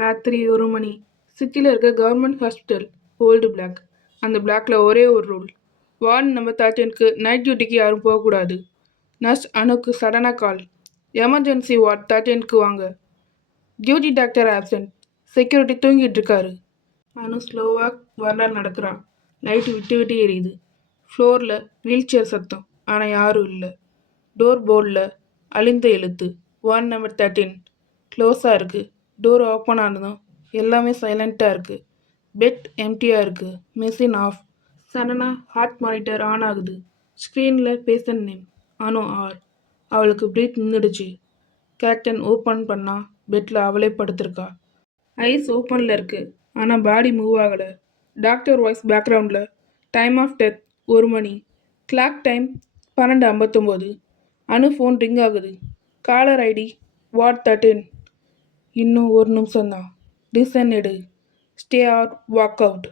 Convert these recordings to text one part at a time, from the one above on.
ராத்திரி 1 மணி. சிட்டியில் இருக்க கவர்மெண்ட் ஹாஸ்பிட்டல், ஓல்டு பிளாக். அந்த பிளாக்ல ஒரே ஒரு ரூல், வார்டு நம்பர் 13க்கு நைட் டியூட்டிக்கு யாரும் போகக்கூடாது. நர்ஸ் அனுக்கு சடனாக கால், எமர்ஜென்சி வார்டு 13க்கு வாங்க. டியூட்டி டாக்டர் ஆப்சண்ட், செக்யூரிட்டி தூங்கிட்டு இருக்காரு. அனு ஸ்லோவாக வரலாறு நடக்கிறான். லைட்டு விட்டு விட்டு எரியுது. ஃப்ளோரில் வீல் சேர் சத்தம், ஆனால் யாரும் இல்லை. டோர் போர்டில் அழிந்த எழுத்து, வார்டு நம்பர் 13 க்ளோஸாக இருக்குது. டோர் ஓப்பன் ஆனதும் எல்லாமே சைலண்ட்டாக இருக்குது. பெட் எம்டியாக இருக்குது. Machine off. சடனாக ஹார்ட் மானிட்டர் ஆன் ஆகுது. ஸ்க்ரீனில் பேஷண்ட் நேம் அனு ஆர். அவளுக்கு ப்ரீத் நின்றுடுச்சு. கேட்டன் ஓப்பன் பண்ணா பெட்டில் அவளே படுத்திருக்கா. ஐஸ் ஓப்பனில் இருக்குது, ஆனால் பாடி மூவ் ஆகலை. டாக்டர் வாய்ஸ் பேக்ரவுண்டில், டைம் ஆஃப் டெத் 1 மணி. Clock time 12:59. Anu phone ring ஆகுது. Caller ID ward 13. இன்னும் 1 நிமிஷம்தான். டிசிஷன் எடு, stay or walk out.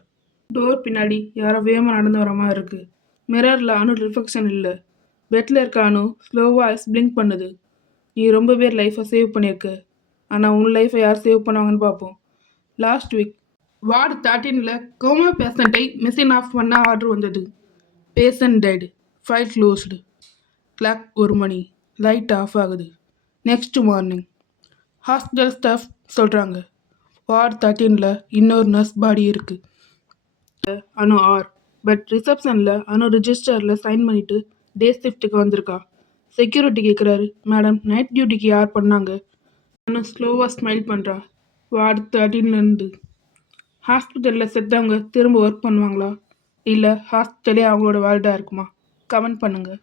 Door பின்னாடி யாரோ வேகமாக நடந்து வர மாதிரி இருக்குது. மிரரில் அனு ரிஃப்ளெக்ஷன் இல்லை. பெட்டில் இருக்க அனு ஸ்லோவாக ஐஸ் பிளிங்க் பண்ணுது. நீ ரொம்ப பேர் லைஃப்பை சேவ் பண்ணியிருக்க, ஆனால் உன் லைஃப்பை யார் சேவ் பண்ணுவாங்கன்னு பார்ப்போம். லாஸ்ட் வீக் வார்டு 13ல் கோமா பேஷண்ட்டை மெஷின் ஆஃப் பண்ண ஆர்டர் வந்தது. Patient dead, file closed. Clock 1 மணி. லைட் ஆஃப் ஆகுது. நெக்ஸ்ட் மார்னிங் ஹாஸ்பிட்டல் ஸ்டாஃப் சொல்கிறாங்க, வார்டு 13ல் இன்னொரு நர்ஸ் பாடி இருக்குது. அனு ஆர். பட் ரிசப்ஷனில் அனு ரிஜிஸ்டரில் சைன் பண்ணிவிட்டு டே ஷிஃப்ட்டுக்கு வந்திருக்கா. செக்யூரிட்டி கேட்குறாரு, மேடம் நைட் டியூட்டிக்கு யார் பண்ணாங்க? அனு ஸ்லோவாக ஸ்மைல் பண்ணுறா. வார்டு 13லேருந்து. ஹாஸ்பிட்டலில் செத்தவங்க திரும்ப ஒர்க் பண்ணுவாங்களா, இல்லை ஹாஸ்பிட்டலே அவங்களோட வார்டாக இருக்குமா? கமெண்ட் பண்ணுங்கள்.